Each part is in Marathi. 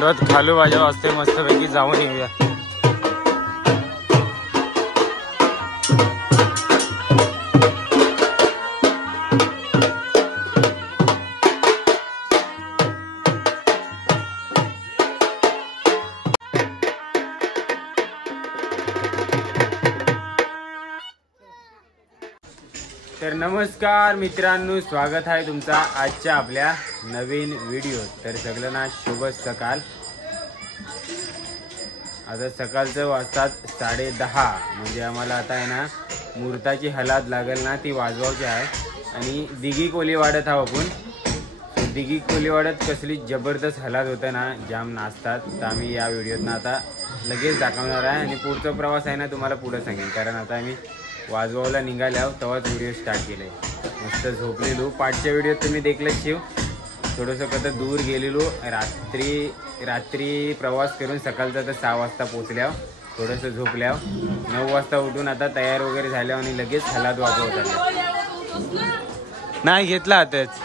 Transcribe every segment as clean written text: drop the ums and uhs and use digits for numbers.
मांडवात खालू भाज्या वाजते मस्तपैकी जाऊन येऊया. तर नमस्कार मित्रांनो, स्वागत आहे तुमचा आजच्या आपल्या नवीन व्हिडिओ. तर सगळ्यांना शुभ सकाळ. आता सकाळचं वाजतात 10:30. म्हणजे आम्हाला आता आहे ना मुहूर्ताची हलाद लागेल ना ती वाजवायची आहे. आणि दिघी कोलीवाड्यात आहो आपण. दिघी कोलीवाड्यात कसली जबरदस्त हलाद होतं ना, जाम नाचतात. तर आम्ही या व्हिडिओतनं आता लगेच दाखवणार आहे. आणि पुढचा प्रवास आहे ना तुम्हाला पुढे सांगेन, कारण आता आम्ही वाजवायला निघाल्यावर तेव्हाच व्हिडिओ स्टार्ट केले. मस्त झोपलेलो. पाठच्या व्हिडिओत तुम्ही देखलेच शिव. थोडंसं कसं दूर गेलेलो रात्री प्रवास करून सकाळचा तर 6 वाजता पोचल्यावर थोडंसं झोपल्यावर 9 वाजता उठून आता तयार वगैरे झाल्यावर आणि लगेच हलाद वाजवत आले. नाही घेतला आताच.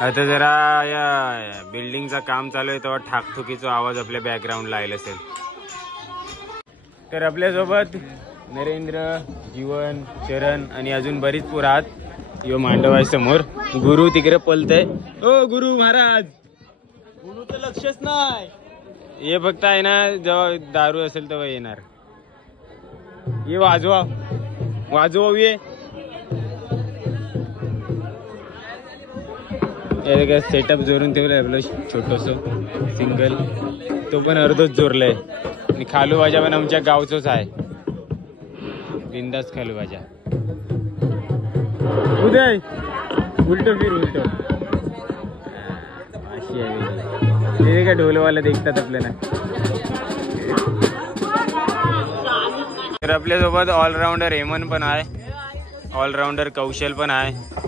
आता जरा या बिल्डिंगचं काम चालू आहे तेव्हा ठाकठुकीचा आवाज आपल्या बॅकग्राऊंडला आला असेल. तर आपल्यासोबत नरेंद्र, जीवन, चरण आणि अजून बरीच पोरं आहात. यो मांडव आहे समोर. गुरु तिकडे पलतय. ओ गुरु महाराज, गुरुचं लक्षच नाही. हे फक्त आहे ना जेव्हा दारू असेल तेव्हा येणार. ये वाजवा ये. सेटअप जोरून ठेवलंय आपलं छोटस सिंगल. तो पण अर्धच जोरलाय. आणि खालू भाज्या पण आमच्या गावचंच आहे. बिंदास खालू भाज्या. उदय उलट फिर उलट अशी आहे. ते का ढोलवाला देखतात आपल्याला. तर आपल्यासोबत ऑलराऊंडर हेमन पण आहे, ऑलराऊंडर कौशल पण आहे.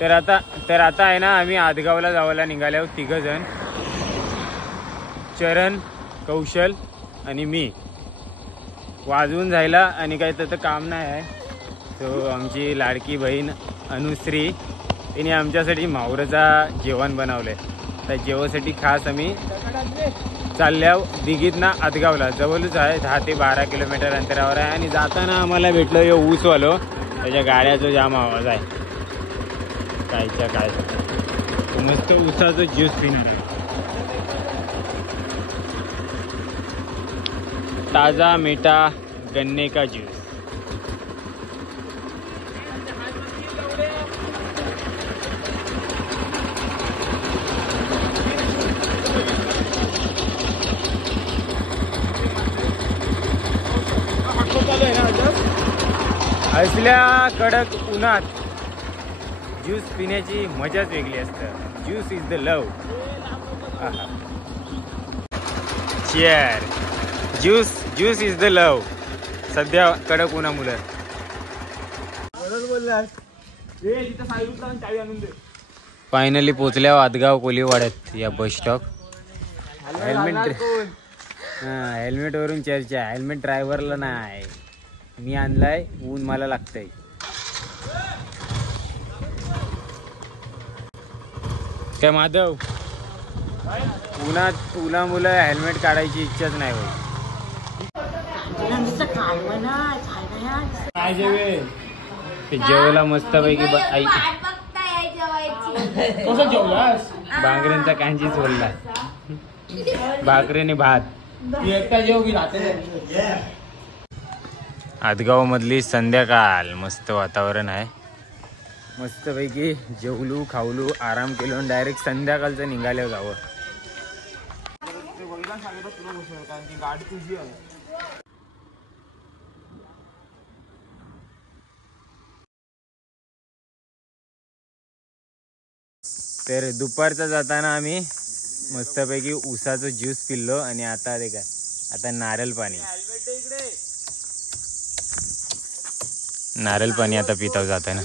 तर आता आहे ना आम्ही आदगावला जायला निघाले आहोत 3 जण, चरण, कौशल आणि मी. वाजवून जायला आणि काही त्याचं काम नाही आहे. तो आमची लाडकी बहीण अनुश्री तिने आमच्यासाठी मावरचा जेवण बनवलं आहे. त्या जेवणासाठी खास आम्ही चालल्या दिघीतना आदगावला. जवळच आहे, 10 ते 12 किलोमीटर अंतरावर आहे. आणि जाताना आम्हाला भेटलं हे ऊसवालो, त्याच्या गाड्याचा जाम आवाज आहे. कायच्या काय मस्त ऊसाचं ज्यूस पिणार, ताजा मीठा गन्ने का ज्यूस. असल्या कडक उन्हात ज्यूस पिण्याची मजाच वेगळी असते. Juice is the love. Cheer. Juice is the love. सध्या कडक उन्हामुळे. फायनली पोचल्या आदगाव कोलीवाड्यात या बस स्टॉप. हेल्मेट वरून चर्चा. हेल्मेट ड्रायव्हरला नाही, मी आणलाय. ऊन मला लागतंय. काय माधव, उन्हामुळे हेल्मेट काढायची इच्छाच नाही होत. जेवला मस्त पैकी. भाकरींचा कांची सोडला, भाकरीने भात. आदगाव मधली संध्याकाळ. मस्त वातावरण आहे. मस्त पैकी जेवलू खावलू आराम केलो आणि डायरेक्ट संध्याकाळचं निघाले जावं. तर दुपारचा जाताना आम्ही मस्तपैकी ऊसाचं ज्यूस पिल्लो आणि आता ते काय आता नारळ पाणी आता पिताव जात आहे ना.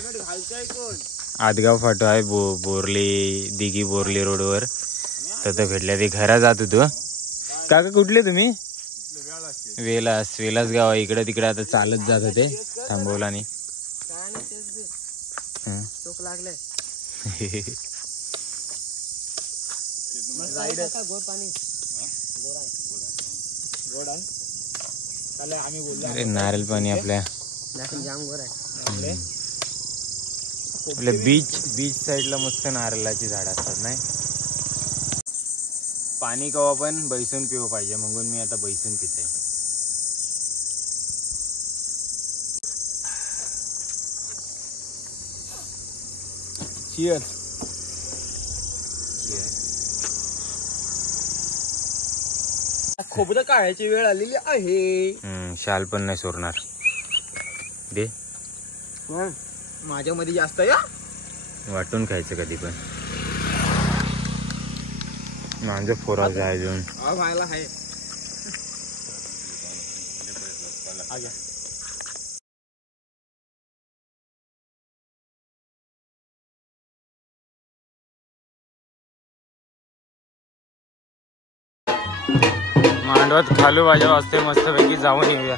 आदगाव फाटो आहे बोरली दिघी बोरली रोडवर. तर भेटल्या ते घरा जात होतो. काका कुठले तुम्ही? वेलास गाव आहे. इकडे तिकडे आता चालत जात होते, थांबवला नाही. अरे नारळ पाणी आपल्या बीच साईडला मस्त नारळाची झाड असतात नाही. पाणी कवा पण बैसून पिऊ पाहिजे, म्हणून मी आता बैसून पिते. Cheers. खोबरं काढायची वेळ आलेली आहे. शाल पण नाही सोडणार. दे माझ्यामध्ये जास्त या वाटून खायचं कधी पण. माझं फोराज आहे अजून. व्हायला आहे. मांडवत खालू भाज्या वाजते मस्तपैकी जाऊन येऊया.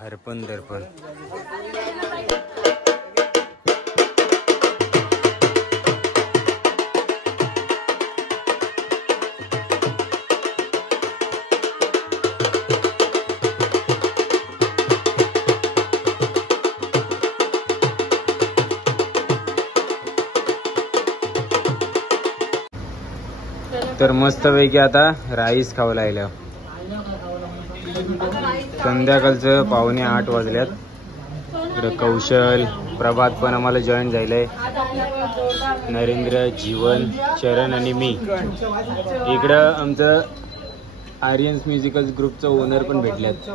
हरपण दर्पण. तर मस्तपैकी आता राईस खावं लागलं. संध्याकाळचं 7:45 वाजल्यात. इकडं कौशल प्रभात पण आम्हाला जॉईन झालंय. नरेंद्र, जीवन, चरण आणि मी. इकडं आमचं आर्यन्स म्युझिकल ग्रुपचं ओनर पण भेटल्यात.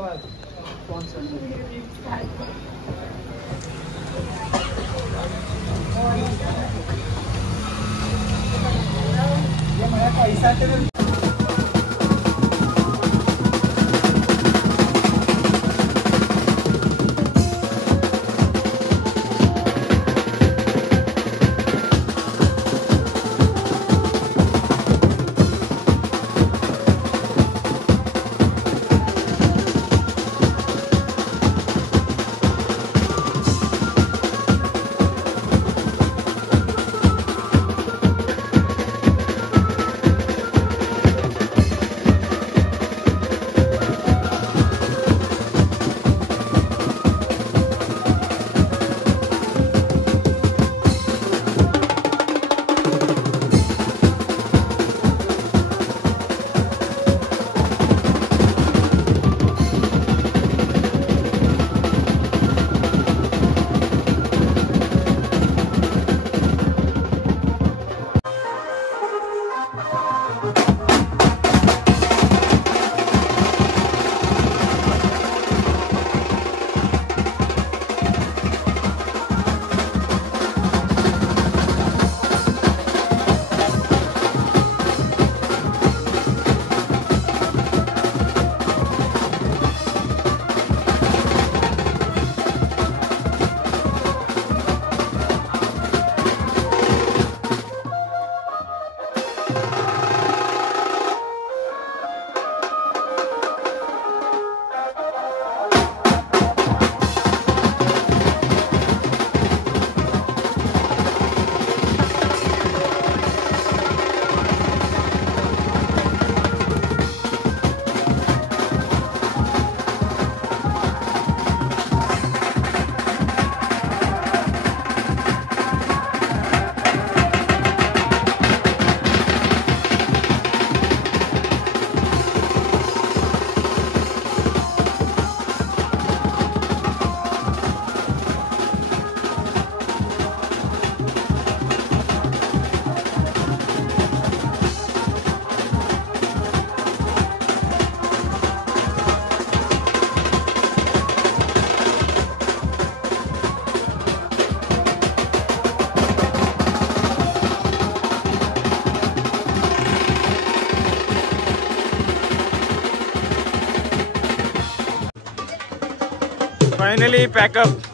Finally pack up.